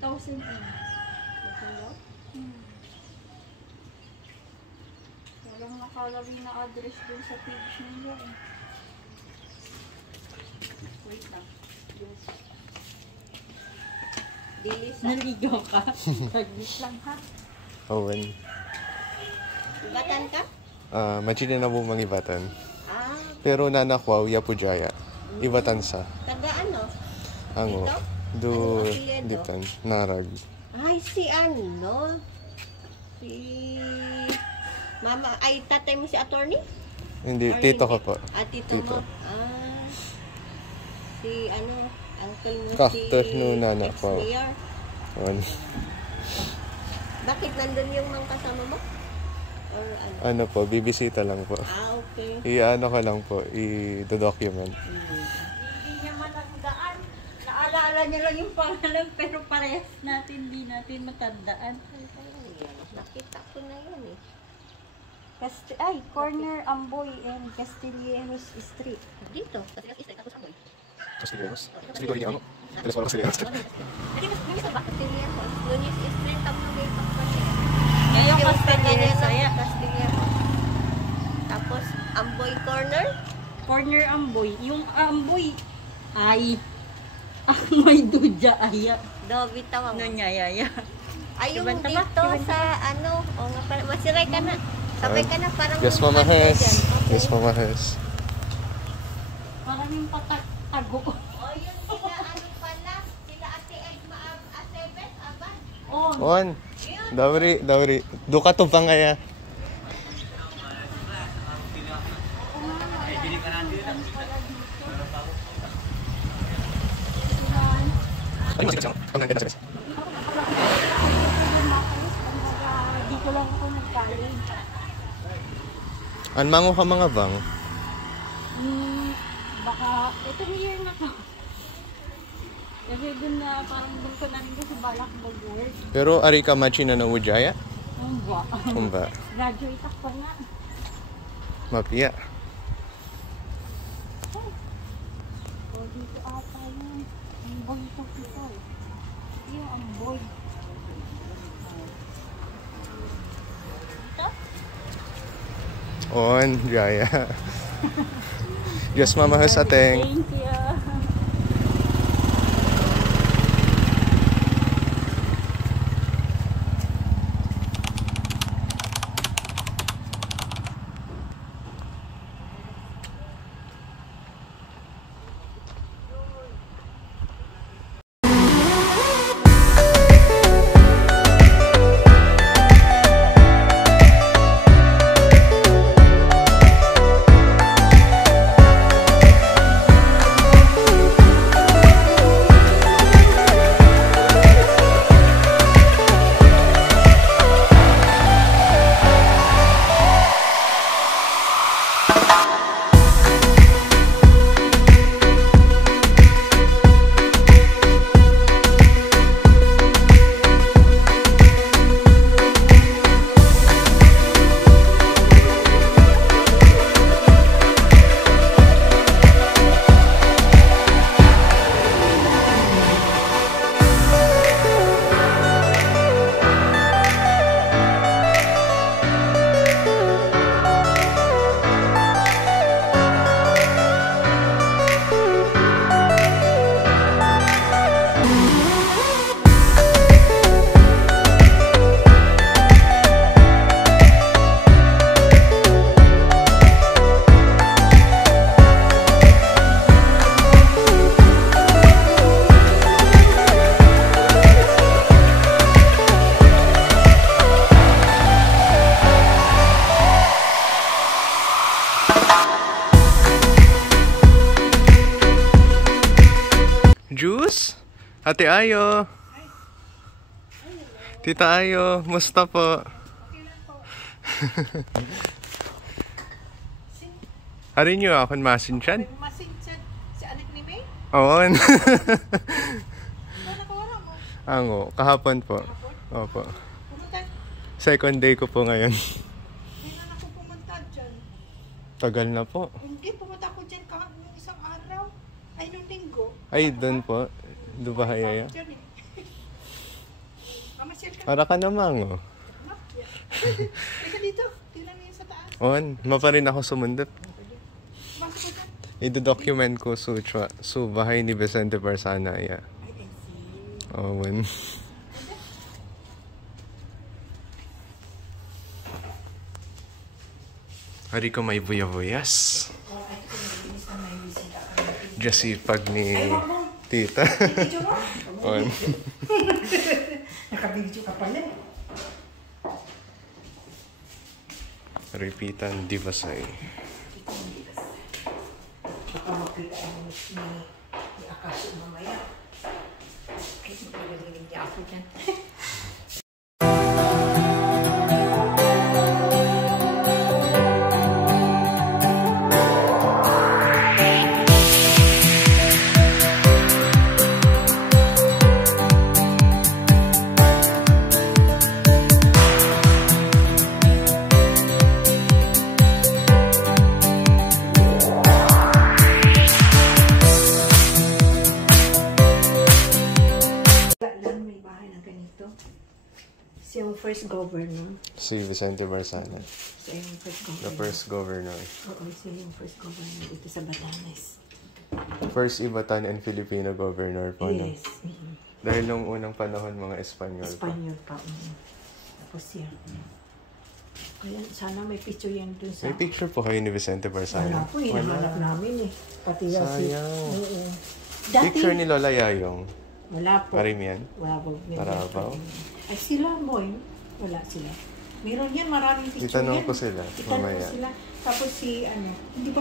8,000 M. Walang nakalagay na address dun sa page nila eh. Wait lang. Yes. Dilis. Naligaw ka? Saglit lang ha? Owen. Ibatan ka? Majina na po mga ibatan. Ah. Pero nanakwaw, yapujaya. Ibatan sa. Taga ano? Ango. Dito? Do, Ano ditan. Narag. Ay, si ano? Si... Mama, ay tatay mo si attorney? Hindi, Or tito hindi? ko po. Ah, tito Tito. mo? Ah. Si ano, uncle mo Kakter si... no nanak po. ex-mayor. Owen. Bakit nandun yung mga kasama mo? Or ano? Ano po, bibisita lang po. Ah, okay. I-ano ka lang po, i-document. Hindi niya matandaan. Naalala niya lang yung pangalan pero parehas natin, hindi natin matandaan. Nakita ko na yan eh. Corner Amboy and Castilleros Street. Dito. Castilleros Street. Tapos Amboy. Castilleros? Dito rin ako. Alas ko Castilleros. Castilleros ba? Castilleros. Lunis Street. Tapos dito. Ngayon Castilleros. Castilleros. Tapos Amboy Corner. Corner Amboy. Yung Amboy ay may dudya aya. Dobi tawang. No niya yaya. Ay, yung Ibanta ba? dito sa ano. O nga pala. Masiray ka na. Sabay ka na parang... Yes, Mama Hes. Okay. Yes, Mama Hes. Parang yung patag-tago. O yun sila ano pala. Sila Ate Edma Aceves. Aban. Oh, On. Dawri. Duka to pangaya. Ay, masih kasama. Ang nandito sa dito lang ako nag-college. Anmango ka mga bang? Baka itong year na to. Kasi dun na parang dun ko na rin ko sa balak mag-work. Pero ari ka machina na ujaya? Umba. Umba. Graduate ako na. Mapia. O dito ata yung Amboy Hospital. Yung Amboy. On, Jaya. Yes, Mama Hes ateng. Thank you. Juice? Ate Ayo. Tita Ayo, musta po? Hari niyo ako masincan? Masincan si anak ni May? Oo. Ano nakawala mo? Ango, kahapon po. Opo. Pumunta. Second day ko po ngayon. Hindi na ako pumunta dyan. Tagal na po. Hindi, pumunta ako dyan yung isang araw. Ay, nung linggo. Ay, doon po. Duba Hayaya. Dyan eh. Mamasyal ka. Para ka namang, oh. Teka dito. Tingnan niyo sa taas. On, mapa rin ako sumundot. Masok ka dyan. Ido-document ko su bahay ni Vicente Barsana, yeah. Ay, I see. Owen. Hari ko may buya-buyas. Oh, ay, ito nalinis na may bisita. Jasipag ni tita. Video mo? On. Nakabidyo ka pala eh. Repeatan Divasay. Baka makita ang ni Akasio mamaya. Ay, magagaling niya ako dyan. Lang may bahay na ganito. Siya yung first governor. Si Vicente Barsana. Siya yung first governor. The first governor. Oo, siya yung first governor dito sa Batanes. First Ivatan and Filipino governor po, no? Yes. Mhm. Dahil nung unang panahon, mga Espanyol pa. Espanyol pa. Tapos siya. Kaya sana may picture yan dun sa... May picture po kayo ni Vicente Wala Barsana. po, hinahanap namin eh. Pati yan si... Sayang. Oo. Dati, Picture ni Lola Yayong. wala po. Parimian. Wala po. Tarabaw. Ay sila, boy. Wala sila. Meron yan, maraming picture Itanong yan. ko sila Itanong mamaya. ko sila. Tapos si, ano, hindi mo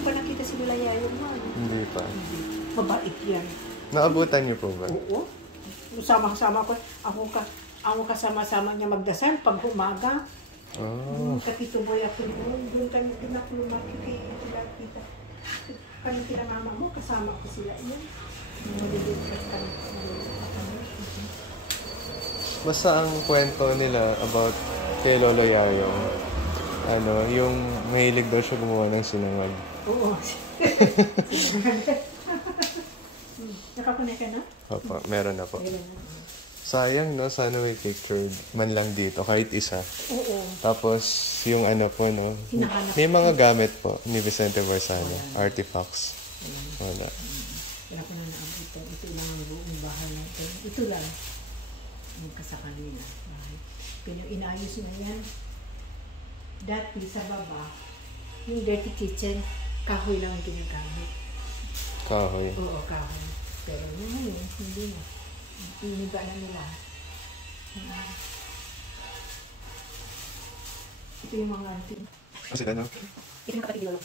pa nakita si Lola Yayong mo, ano? Hindi pa. Mabait yan. Naabutan niyo po ba? Oo. Sama-sama ko. Ako kasama-sama niya magdasal pag umaga. Oh. Kakituboy ako noon. Doon ako lumaki kay kita. Kami kila mama mo, kasama ko sila. Yan. Nalilipat kami. Basta ang kwento nila about kay Lolo Yayong, ano, yung mahilig daw siya gumawa ng sinangag. Oo. Nakapunay ka na? Opo, meron na po. Meron na. Sayang, no? Sana may picture man lang dito, kahit isa. Oo. Tapos, yung ano po, no? Hinahanap. May mga gamit po ni Vicente Barsana. Artifacts. Wala. Kaya ko na naabutan. Ito lang ang buong bahay natin. Ito lang. Yung kasakali na bahay. Pero inayos na yan. Dati sa baba, yung dirty kitchen, kahoy lang ang ginagamit. Kahoy. Oo, kahoy. Pero ngayon, hindi na. Iniba na nila. Ito yung mga auntie. Kasi ano? Ito yung kapatid nila.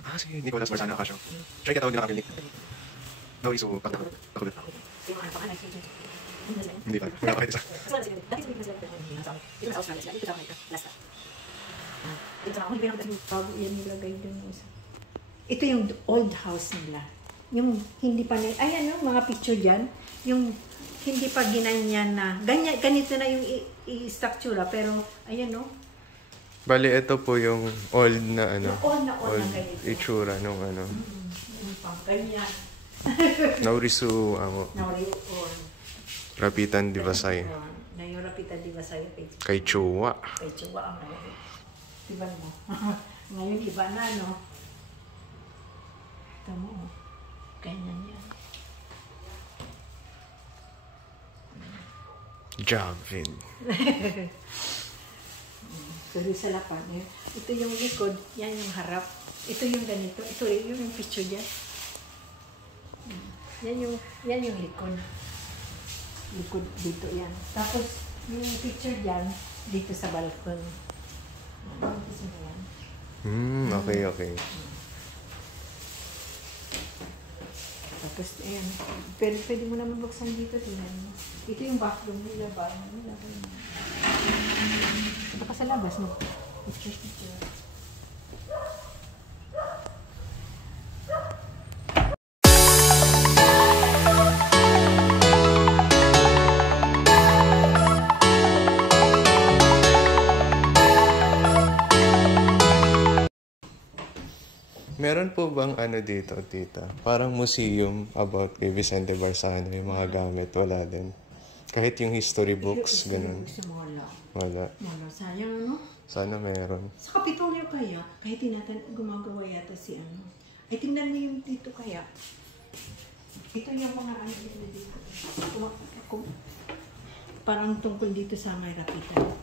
Ah, si Nicolas Barsana Casio. Try ka tawag nila kami. No, iso. Ako. Yung mga anak ko, Hindi pa. Wala pa kahit isa. bago yan nilagay dun. Ito yung old house nila. Yung hindi pa nila, ay ano, mga picture dyan, yung hindi pa ginanyan na, ganito na yung i-structura, pero ayan no, Bali, ito po yung old na ano. old na ganito. Itsura nung ano. Yung pang ganyan. Naurisu, ano, Nauri or Rapitan Divasay. na yung Rapitan di ba sa'yo Kay Chua. kay Chua ang ano. Diba mo? Ngayon iba na, no? Ito mo, ganyan yan. Javid. Pero sa lapan, ito yung likod, yan yung harap. Ito yung ganito, ito yung picture dyan. Yan yung likod. Likod dito yan. Tapos, yung picture dyan, dito sa balcony. Notice mo yan? Okay. Tapos, ayan. Pero pwede mo naman buksan dito. Tingnan mo. Ito yung bathroom nila ba? Ito pa sa labas mo. Picture. Meron po bang ano dito, tita? Parang museum about kay Vicente Barsana, yung mga gamit. Wala din. Kahit yung history books, ganun. Gusto mo wala. Wala. Wala, sayang ano? Sana meron. Sa Kapitolyo kaya, kahit gumagawa yata si ano. Ay, tingnan mo yung dito kaya. Ito yung mga ano dito. Parang tungkol dito sa may rapitan.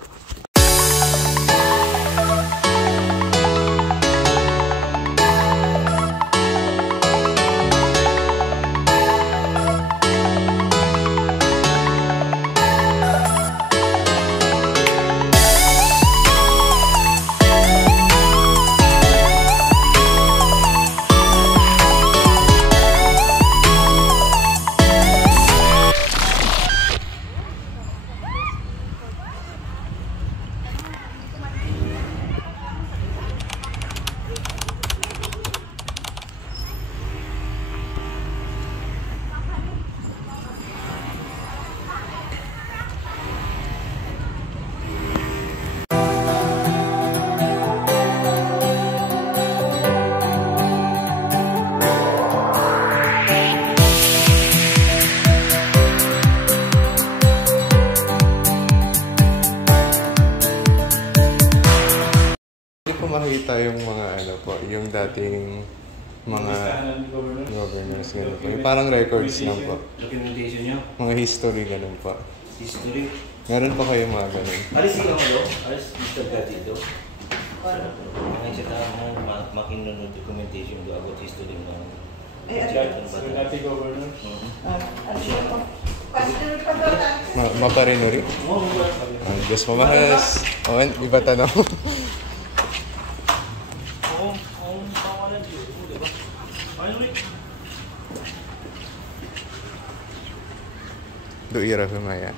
Makita yung mga ano po, yung dating mga governors, gano'n po. Yung parang records lang po. Documentation nyo? Mga history, gano'n po. History? Meron pa kayo mga gano'n. Alis ikaw mo do? Alis Mr. Gatito? Ang isa tayo makinunod documentation do about history ng Dati governor. Maparinuri? Diyos mamahas. Owen, iba tanong. Duira Humaya.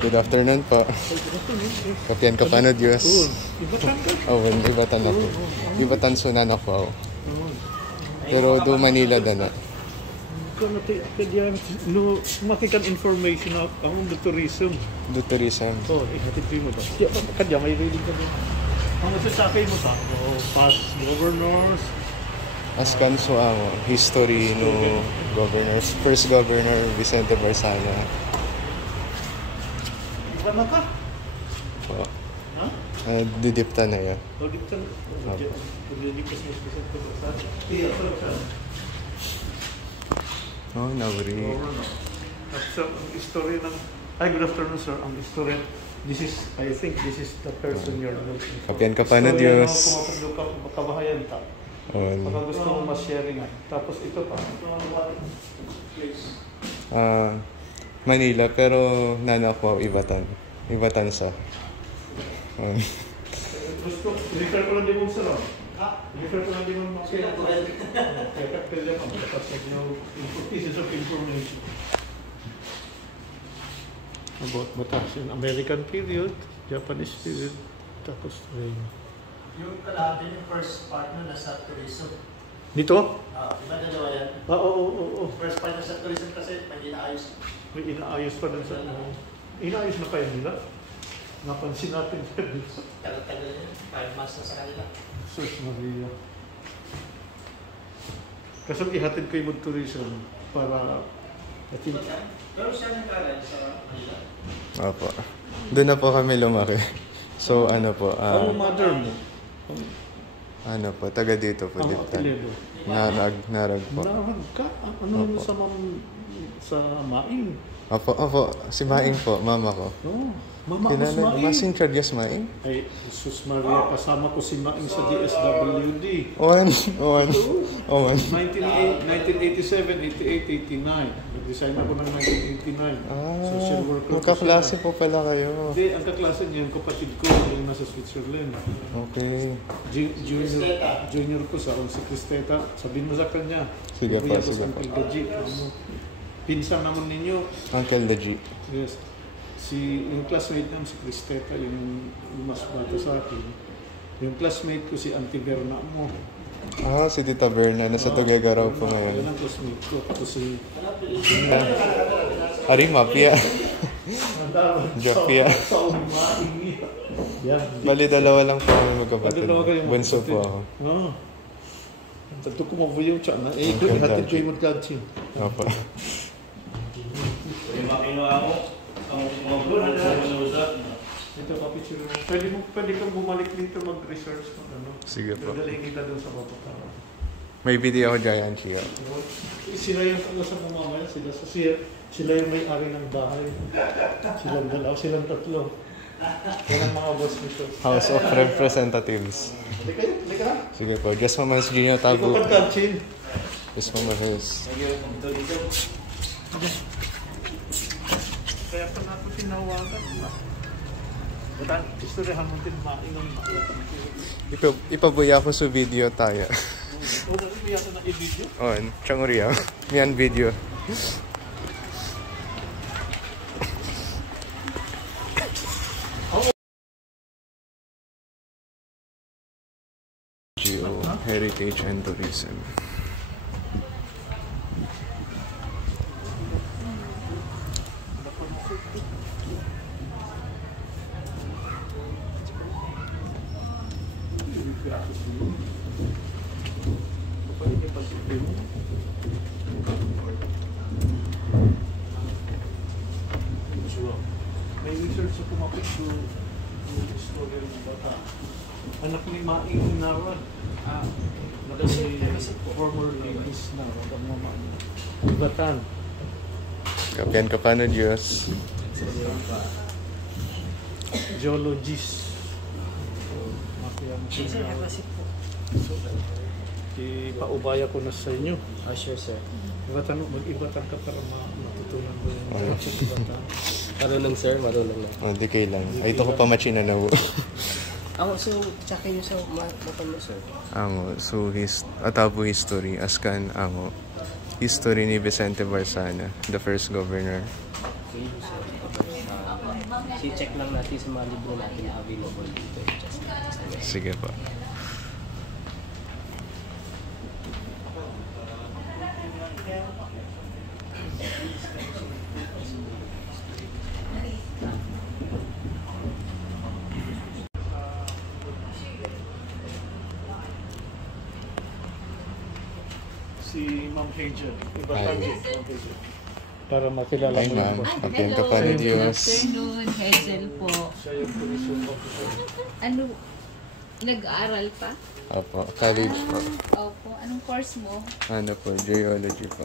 Good afternoon po. Kapian ka paano, Diyos? Oh, ibatan ako. Ibatan sunan ako. Pero do Manila dana. Kaya no makikan information ang the tourism. Do tourism. So, ihatid mo ba? Kaya may reading ka doon. Ang masasakay mo sa past governors. Askan so ang history no governors. First governor Vicente Barsana. Iba na ka? Po. Ha? Didipta na yun. O, di ka na. Hindi ka sa Vicente Barsana. Iya, Oh, Nauri. So, ang story ng... Ay, good afternoon, sir. Ang story... I think this is the person you're looking for. Kapian ka paano, Diyos? Kung makabahayan ta. Baka gusto mong mas-sharingan. Tapos ito pa. Manila, pero nanak ko Ibatan. Ibatan sa. Gusto, refer ko lang din mo sa refer ko lang din mo mga pieces of information about batas in American period, Japanese period, tapos Yung kalahati yung first part nun nasa tourism. dito? Diba dalawa yan? Oo. First part nasa tourism kasi may inaayos. May inaayos pa dun sa inaayos na kayo nila. Napansin natin dito. Tagal-tagal yun. 5 months na sa kanila. Sus Maria. Kasi ihatid ko yung tourism para Pero siya nag-aral sa Manila. Opo. Doon na po kami lumaki. So, ano po, ang mother mo? ano po, taga dito po, Diptan. Apelido. Narag po. Narag ka? Ano Opo. sa Maing? Opo, si Maing po, mama ko. No. Mama ko si Maing. Masing Chardias Maing? Ay, Jesus Maria, kasama ko si Maing sa DSWD. Owan. 1987, 88, 89. Nag-design ako ng 1989. Social worker. Magkaklase po pala kayo. Hindi, ang kaklase niya, yung kapatid ko, yung nasa Switzerland. Okay. Junior ko sa si Cristeta. Sabihin mo sa kanya. Sige po, sige po. Uncle Gaji. Pinsan naman ninyo. Uncle Daji. Yes. Yung classmate namin, si Cristeta, yung mas bata sa akin. Yung classmate ko, si Auntie Berna mo. Si Tita Berna. Nasa Tugega raw po ngayon. Yan ang classmate ko. Tapos si... Ari, mapia. Jopia. Sa umaing. Yan. Bali, dalawa lang po kami magkapatid. Dalawa kayo Bunso po magkapatid. ako. Oo. Tagto ko mabuyo siya na. Eh, Okay, hatid Daddy. ko yung magkatsin. Opo. Yung makinuha mo, ang mag-usap. Ito ka picture mo. Pwede kang bumalik dito mag-research ng ano. Sige po. Dadalhin kita doon sa Papatara. May video ako Giant Chia. Sila yung taga sa mamamaya, sila yung may-ari ng bahay. Silang dalaw, silang tatlo. Yan ang mga boss nito. House of Representatives. Lika. Sige po. Just Mama Gino Ikaw Tabu. pagkatsin. Just Mama His. Kaya pa nato tinawagan. Butan, istoryahan mo din maingon. Ipabuya ko sa video tayo. O, dali yata na i-video. On, Changuria. Mian video. Geo Heritage and Tourism. May research sa kumapit sa istorya ng bata. Anak ni Maing Narad. Former ladies na ang mga Batan. Kapian ka pa na Diyos. Geologist. Ipaubaya ko na sa inyo. Sure, sir. Mag-ibatan ka para matutunan mo yung ibatan. Marunong, sir. Marunong na. Oh, di kailan. Ay, ito ko pa machina na. Ako, so, tsaka nyo sa mata mo, sir. Ango, so Atabu history, askan ango. History ni Vicente Barsana, the first governor. Okay, sir. Si-check lang natin sa mga libro natin na available dito. Sige pa. Si Ma'am Hazel. Ibatan Ay. si Ma'am Hazel. Para makilala Ay, mo ma'am. yung boss. Kapian ka pa na Diyos. afternoon, Hazel po. Siya yung tourism officer. Ano, nag-aaral pa? Opo, college po. Opo, anong course mo? Ano po, geology po.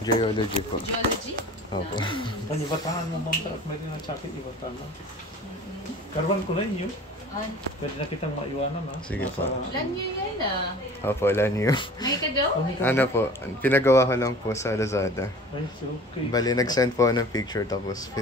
Geology po. Geology? Opo. Ang ibatangan mo, Ma'am, at may dinachaki ibatangan. Karwan ko na yun. Pwede na kitang maiwanan, ha? Sige po. Lan nyo yan ah. Opo, lanyo. May ka daw? Ano po, pinagawa ko lang po sa Lazada. Ay, okay. Bali, nag-send po ako ng picture tapos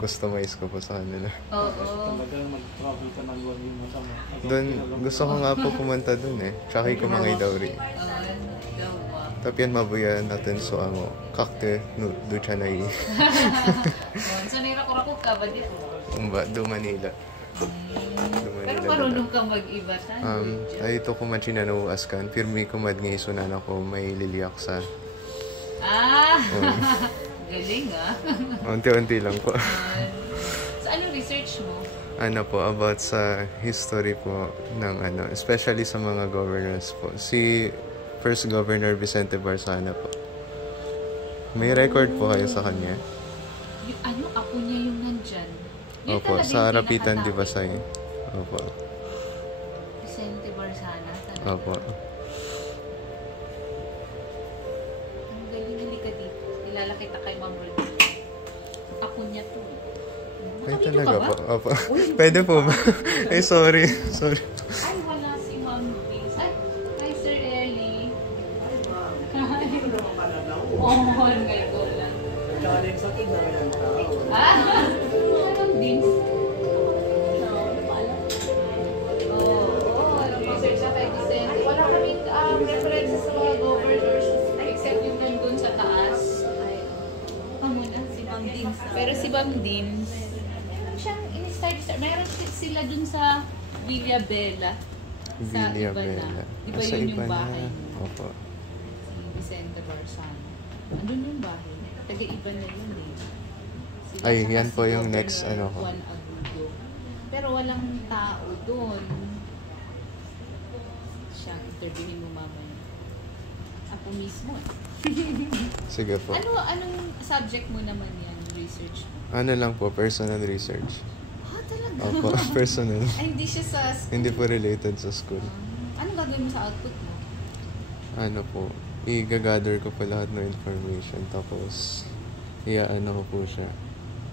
customize ko po sa kanila. Oo. Talagang mag-travel ka ng luwan yung masama. Doon, gusto ko nga po pumunta doon eh. Tsaka ko mga idawri. Dawa. Tapian mabuya natin so ano, kakte no duchanay. So, nira-kurako ka ba dito? Umba, do Manila. Pero marunong ka mag-iba tayo. Ay ito ko machina no askan. Firmi ko madngi sunan ako may liliyak sa. Galing ah. Unti-unti lang po. So, anong research mo? Ano po, about sa history po ng ano, especially sa mga governors po. Si first Governor Vicente Barsana po. May record po kayo sa kanya? Yung, ano, apo niya yung nandyan. Yun Opo, talaga sa yung Arapitan pinakatapos. Dibasay. Opo. Vicente Barsana. Talaga. Opo. Ang galing, halika dito. Ilala kita kay Ma'am Rolly. Apo niya to. Ay, Nakadito talaga ka ba? po. Opo. Pwede po ba? Ay, sorry. Sorry. Ay, wala si Ma'am Vince. Ay, hi Sir Ellie. Hi. Oh, my God lang. Ma'am Vince. Research sa kay Vicente. Wala kaming references sa mga governors except yung nandun sa taas. Muna, si Ma'am Dins. Pero si Ma'am Dins, siyang in-start. Meron sila dun sa Villa Bella. Sa Villa iba Bella. na. Iba Sa yun iba yung na. bahay. Opo. Si Vicente Barsana. Andun yung bahay. Taga-iba na yun eh. Sila Ay, tsaka yan si po yung Governor next, ano ko. Juan Agudo. Pero walang tao doon. Siya, interviewin mo mamaya. Ako mismo eh. Sige po. Anong subject mo naman yan, research mo? Ano lang po, personal research. Ah, talaga? Opo, personal. Ay, hindi siya sa school. Hindi po related sa school. Anong gagawin mo sa output mo? Ano po, i-gather ko po lahat ng information. Tapos, ano ko po siya.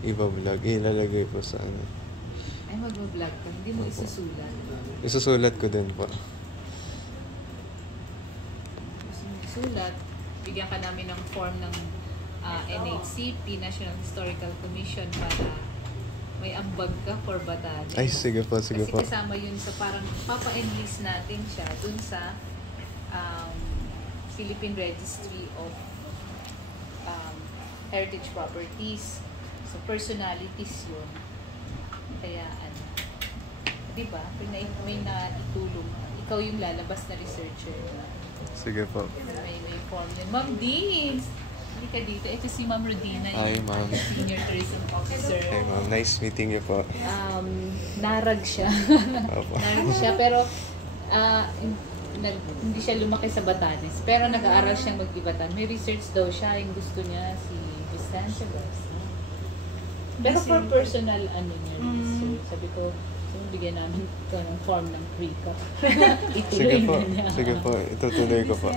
Iba-vlog. Ilalagay po sa ano. Ay, mag-vlog ka. Hindi mo Opo. isusulat. Isusulat ko din po. Gusto mo isulat, bigyan ka namin ng form ng NHCP, National Historical Commission, para may ambag ka for Batanes. Ay, sige po, sige Kasi po. kasama yun sa parang papa-enlist natin siya dun sa Philippine Registry of Heritage Properties. So, personalities yun. Kaya, di ba? May naitulong. Ikaw yung lalabas na researcher. Sige po. May form yun. Ma'am Deans! Hindi ka dito. Ito si Ma'am Rodina. Hi, yung ma'am. Senior Tourism Officer. Hey ma'am, nice meeting you po. Narag siya. Opo. Narag siya, pero hindi siya lumaki sa Batanes. Pero nag-aaral siyang mag-Ibatan. May research daw siya. Yung gusto niya si Vicente Garcia. Pero for personal niya research. Sabi ko, bigyan namin ito ng form ng pre-cup. Sige Ituloy po, na niya. sige po. Itutuloy ko po.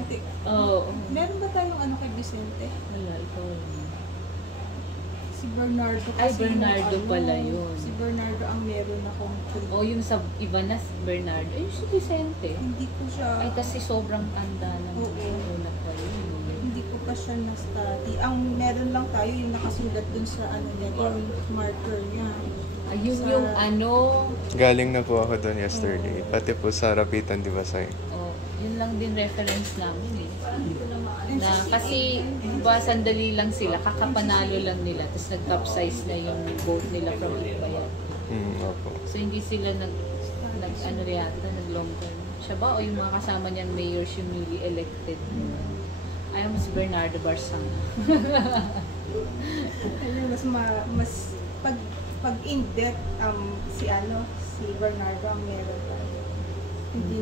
Oo. Meron ba tayong ano kay Vicente? Wala, ikaw yun. Si Bernardo kasi. Ay, Bernardo yung pala yun. Si Bernardo ang meron akong O yung sa iba na Bernardo. Ay, si Vicente. Hindi ko siya, Ay, kasi sobrang tanda ng Oo. una pa yun. hindi ko pa siya na-study. Ang meron lang tayo yung nakasulat dun sa ano niya, yung marker niya. Ayun Sa- yung Galing na po ako doon yesterday. Pati po sa Rapitan Dibasay. oh, yun lang din reference namin eh. Na kasi, diba, sandali lang sila, kakapanalo lang nila, tapos nag-capsize na yung boat nila from Ibayan. Opo. So, hindi sila ano yata, nag-long term. Siya ba? O yung mga kasama niyang mayors yung newly elected? Ayaw mo si Bernardo Barsang. Ayun, mas pag in depth si Bernardo ang meron tayo. Hindi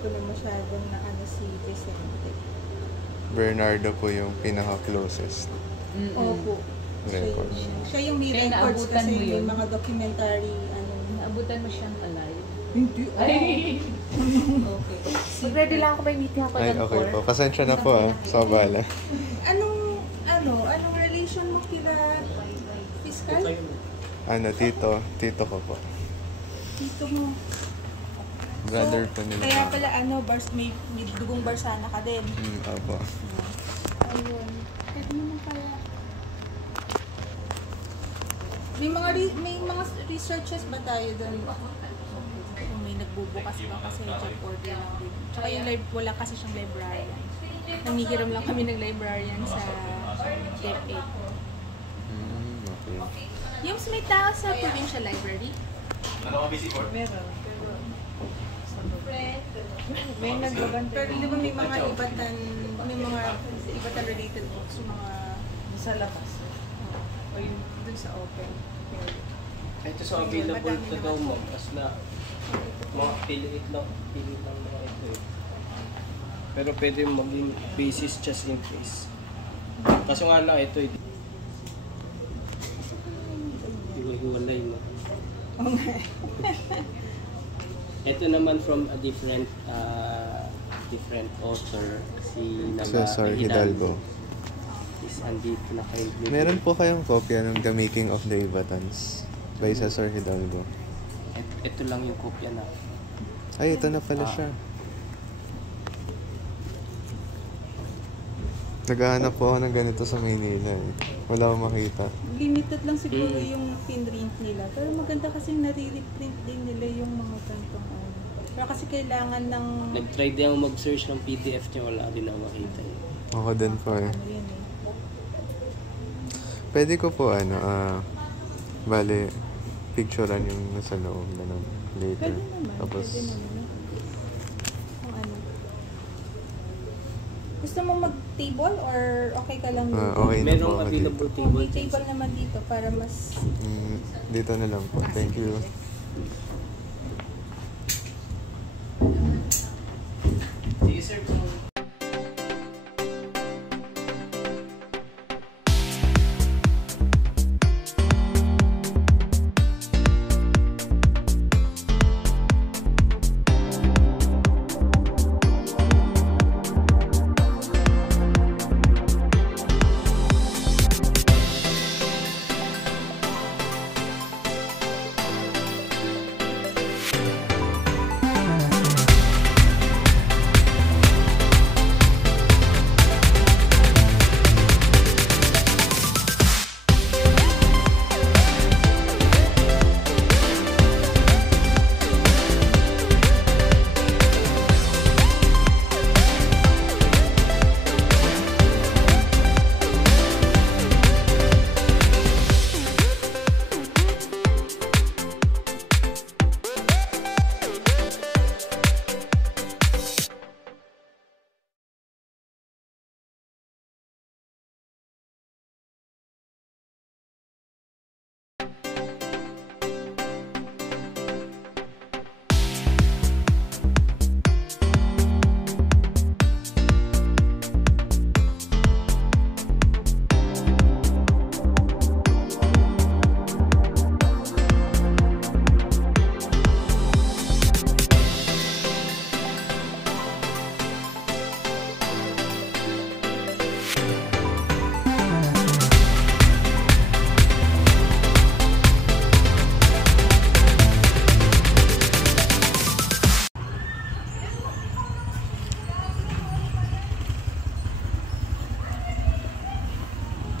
ko na masyadong na si Vicente. Bernardo po yung pinaka-closest Opo. record. Siya yung may Kaya records naabutan kasi mo may yun? mga documentary Naabutan mo siyang alive. Hindi. Ay! Okay. Ready lang ako, may meeting ako Ay, ng okay po. Pasensya na po sa bala. Anong relation mo kila Fiscal? Tito ko po. Dito mo. Brother po nila. Kaya pala may dugong Barsana ka din. Opo. Ayun. Pwede naman pala. May mga researches ba tayo doon? Kung may nagbubukas ba kasi job order lang din. Tsaka yung wala kasi siyang librarian. Nangihiram lang kami ng librarian sa DepEd. Okay. Yung may tao sa provincial library? Meron. May nagbabantay. Pero di ba may mga ibatan related books, mga sa labas? O yung dun sa open. Ito sa available to daw mo. As na, mga piliit lang mga ito eh. Pero pwede maging basis just in case. Kaso nga lang, ito eh. Hiwalay mo. Oo nga. Ito naman from a different author, si Cesar Hidalgo. Is andito na kayo. Meron po kayong kopya ng The Making of the Ibatans by Cesar Hidalgo. Ito lang yung kopya na. Ay, ito na pala siya. Naghahanap po ako ng ganito sa Maynila eh. Wala akong makita. Limited lang siguro yung pinrint nila. Pero maganda kasi nare-reprint din nila yung mga kantong ano. Pero kasi kailangan ng Nag-try din ako mag-search ng PDF niya, wala din ako makita eh. Ako din po eh. ano yun eh. Pwede ko po bale, picturean yung nasa loob na later. Pwede naman. Tapos, Pwede naman. Kung ano. Gusto mo table or okay ka lang Okay na po Merong ako dito. available table. May table naman dito para mas... Dito na lang po. Thank you. Sige sir.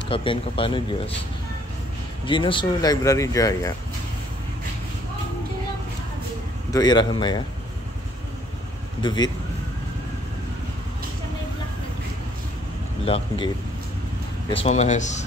Kapian ko paano Diyos? Gino su library jaya. Do irahan maya? Duvit? Black gate. Yes, Mama has.